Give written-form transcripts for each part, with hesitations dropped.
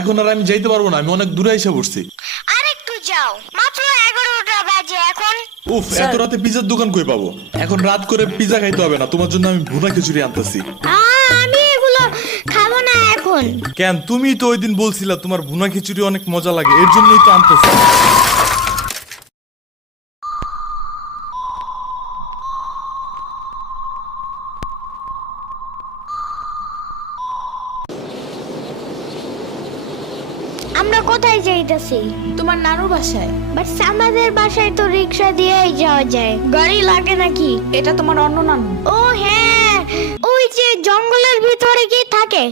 এখন আর আমি যাইতে পারবো না, আমি অনেক দূরে এসে পড়ছি। আরেকটু যাও, মাত্র 11টা বাজে এখন। উফ, এত রাতে পিজার দোকান কই পাবো? এখন রাত করে পিজা খাইতে হবে না, তোমার জন্য আমি ভুনা খিচুড়ি আনতেছি। আমি এগুলো খাবো না এখন। কেন? তুমি তো ওই দিন বলছিলা তোমার ভুনা খিচুড়ি অনেক মজা লাগে, এর জন্যই তো আনতেছি। আমরা কোথায় যাইতেছি? তোমার নানুর বাসায়। বাট আমাদের বাসায় তো রিক্সা দিয়েই যাওয়া যায়, গাড়ি লাগে নাকি? এটা তোমার অন্য নানু। ও হ্যাঁ, ওই যে জঙ্গলের ভিতরে কি থাকে?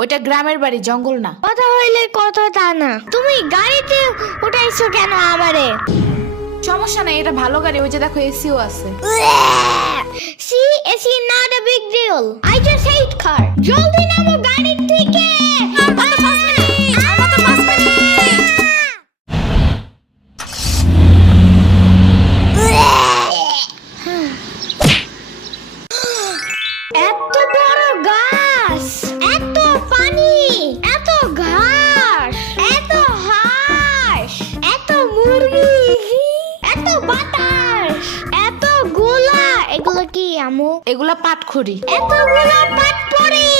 ওইটা গ্রামের বাড়ি, জঙ্গল না। কথা হইলে কথা তা না। তুমি গাড়িতে উঠাইছো কেন আমারে? সমস্যা নাই, এটা ভালো গাড়ি। ওই যে দেখো, এসিও আছে। See, it's not a big deal. I just hate car. জলদি নামো গাড়ি থেকে। এত বড় গাছ, এত পানি, এত ঘাস, এত হাঁস, এত মুরগি, এত বাতাস, এত গোলা। এগুলো কি আমু? এগুলা পাটখড়ি। এতগুলো পাটপড়ি।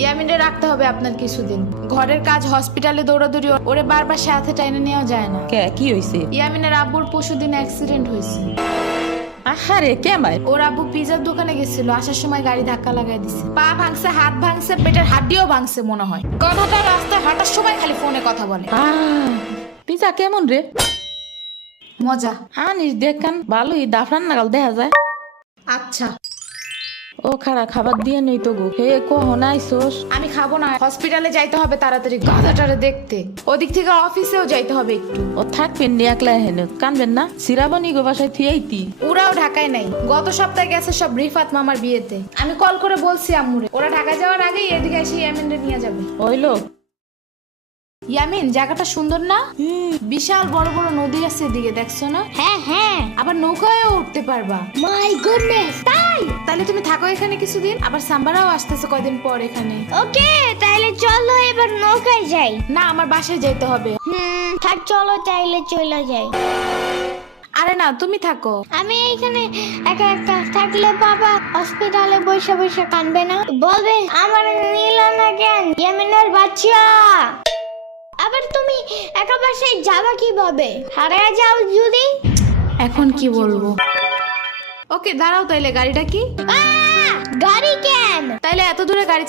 ইয়ামিনে রাখতে হবে আপনার কিছুদিন। ঘরের কাজ, হসপিটালে দৌড়াদৌড়ি, ওরে বারবার সাথে টাইনে নেওয়া যায় না। কি হইছে? ইয়ামিনের আব্বুর পরশুদিন অ্যাক্সিডেন্ট হয়েছে। আহারে কে মাই? ওর আব্বু পিজার দোকানে গেছিল, আসার সময় গাড়ি ধাক্কা লাগাই দিছে। পা ভাঙছে, হাত ভাঙছে, পেটের হাড্ডিও ভাঙছে মনে হয়। কথাটা রাস্তায় হাঁটার সময় খালি ফোনে কথা বলে। পিজা কেমন রে? মজা। আনিস দেখান, ভালোই দাফরান নাগাল দেখা যায়। আচ্ছা, ও খারা খাবার দিয়ে নেই তো গো। হে কখন আইসোস? আমি খাবো না, হসপিটালে যাইতে হবে তাড়াতাড়ি গাধাটারে দেখতে। ওদিক থেকে অফিসেও যাইতে হবে একটু। ও থাকবেন নি একলা হেন, কানবেন না? সিরাবনি গো বাসায় থিয়াইতি। ওরাও ঢাকায় নাই, গত সপ্তাহে গেছে সব রিফাত মামার বিয়েতে। আমি কল করে বলছি আম্মুরে, ওরা ঢাকায় যাওয়ার আগেই এদিকে এসে ইয়ামিনরে নিয়ে যাবে। ওইলো ইয়ামিন, জায়গাটা সুন্দর না? বিশাল বড় বড় নদী আছে এদিকে, দেখছো না? হ্যাঁ হ্যাঁ, আবার নৌকায়ও উঠতে পারবা। মাই গুডনেস, তাই? তাহলে তুমি থাকো এখানে কিছুদিন, আবার সাম্বারাও আসতেছে কয়দিন পর এখানে। ওকে, তাহলে চলো এবার নৌকায় যাই। না, আমার বাসায় যেতে হবে। থাক, চলো তাইলে চলে যাই। আরে না, তুমি থাকো। আমি এখানে একা একা থাকলে বাবা হসপিটালে বসে বসে কানবে না? বলবে আমার নিল না কেন ইয়ামিনের বাচ্চা। আবার তুমি একা বাসায় যাবা কিভাবে? হারিয়ে যাও যদি। এখন কি বলবো? ওকে দাঁড়াও, তাইলে গাড়িটা কি? গাড়ি কেন? তাইলে এত দূরে গাড়ি